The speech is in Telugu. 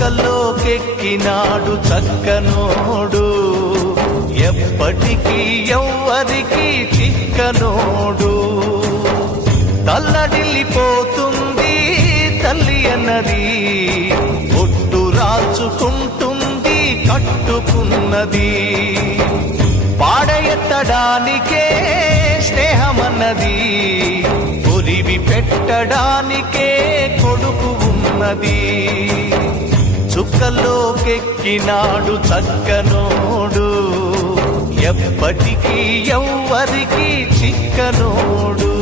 చుక్కల్లోకెక్కినాడు చక్కనోడు, ఎప్పటికీ ఎవ్వరికి చిక్కనోడు. తల్లడిల్లిపోతుంది తల్లి అన్నది, ఒట్టు రాచుకుంటుంది కట్టుకున్నది. పాడెత్తడానికే స్నేహమన్నది, కొరివి పెట్టడానికే కొడుకు ఉన్నది. చుక్కల్లోకెక్కినాడు చక్కనోడు, ఎప్పటికీ ఎవ్వరికి చిక్కనోడు.